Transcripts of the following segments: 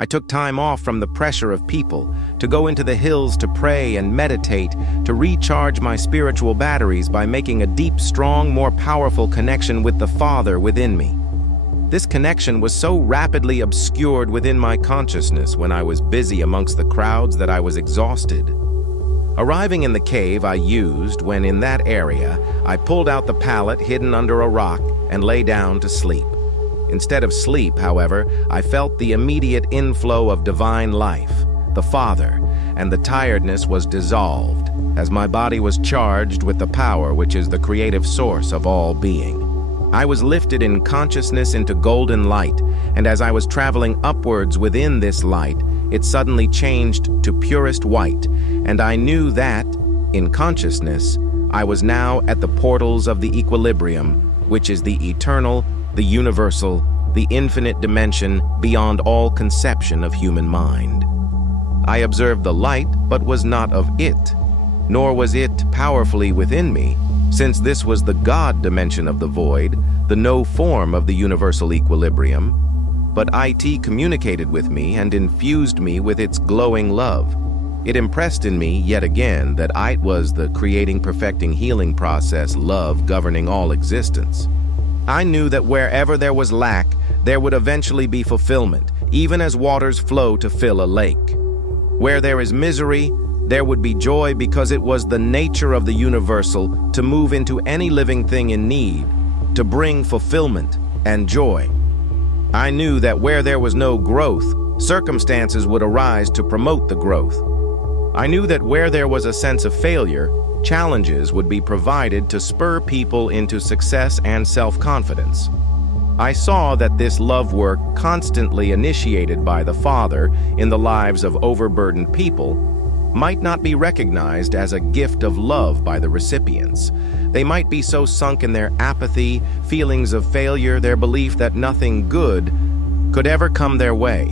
I took time off from the pressure of people to go into the hills to pray and meditate, to recharge my spiritual batteries by making a deep, strong, more powerful connection with the Father within me. This connection was so rapidly obscured within my consciousness when I was busy amongst the crowds that I was exhausted. Arriving in the cave I used when in that area, I pulled out the pallet hidden under a rock and lay down to sleep. Instead of sleep, however, I felt the immediate inflow of divine life, the Father, and the tiredness was dissolved as my body was charged with the power which is the creative source of all being. I was lifted in consciousness into golden light, and as I was traveling upwards within this light, it suddenly changed to purest white, and I knew that, in consciousness, I was now at the portals of the equilibrium, which is the eternal, the universal, the infinite dimension beyond all conception of human mind. I observed the light, but was not of it, nor was it powerfully within me, since this was the God dimension of the void, the no form of the universal equilibrium. But it communicated with me and infused me with its glowing love. It impressed in me, yet again, that it was the creating, perfecting, healing process, love governing all existence. I knew that wherever there was lack, there would eventually be fulfillment, even as waters flow to fill a lake. Where there is misery, there would be joy, because it was the nature of the universal to move into any living thing in need, to bring fulfillment and joy. I knew that where there was no growth, circumstances would arise to promote the growth. I knew that where there was a sense of failure, challenges would be provided to spur people into success and self-confidence. I saw that this love work, constantly initiated by the Father in the lives of overburdened people, might not be recognized as a gift of love by the recipients. They might be so sunk in their apathy, feelings of failure, their belief that nothing good could ever come their way.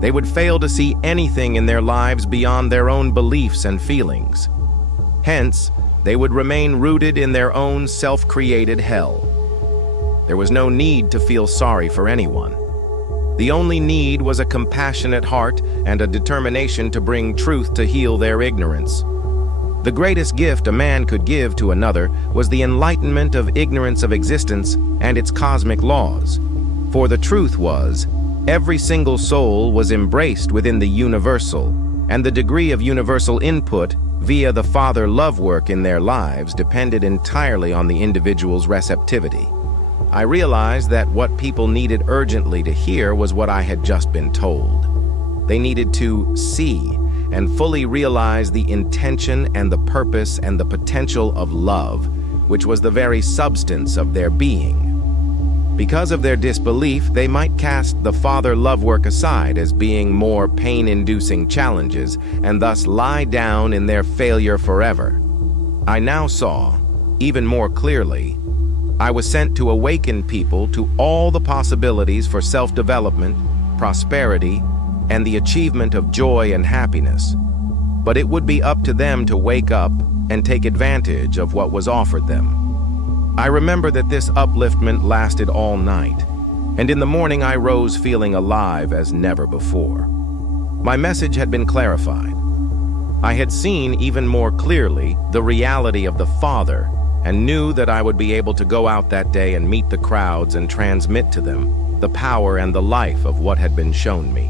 They would fail to see anything in their lives beyond their own beliefs and feelings. Hence, they would remain rooted in their own self-created hell. There was no need to feel sorry for anyone. The only need was a compassionate heart and a determination to bring truth to heal their ignorance. The greatest gift a man could give to another was the enlightenment of ignorance of existence and its cosmic laws. For the truth was, every single soul was embraced within the universal, and the degree of universal input via the Father love work in their lives depended entirely on the individual's receptivity. I realized that what people needed urgently to hear was what I had just been told. They needed to see and fully realize the intention and the purpose and the potential of love, which was the very substance of their being. Because of their disbelief, they might cast the Father love work aside as being more pain-inducing challenges and thus lie down in their failure forever. I now saw, even more clearly, I was sent to awaken people to all the possibilities for self-development, prosperity, and the achievement of joy and happiness. But it would be up to them to wake up and take advantage of what was offered them. I remember that this upliftment lasted all night, and in the morning I rose feeling alive as never before. My message had been clarified. I had seen even more clearly the reality of the Father and knew that I would be able to go out that day and meet the crowds and transmit to them the power and the life of what had been shown me.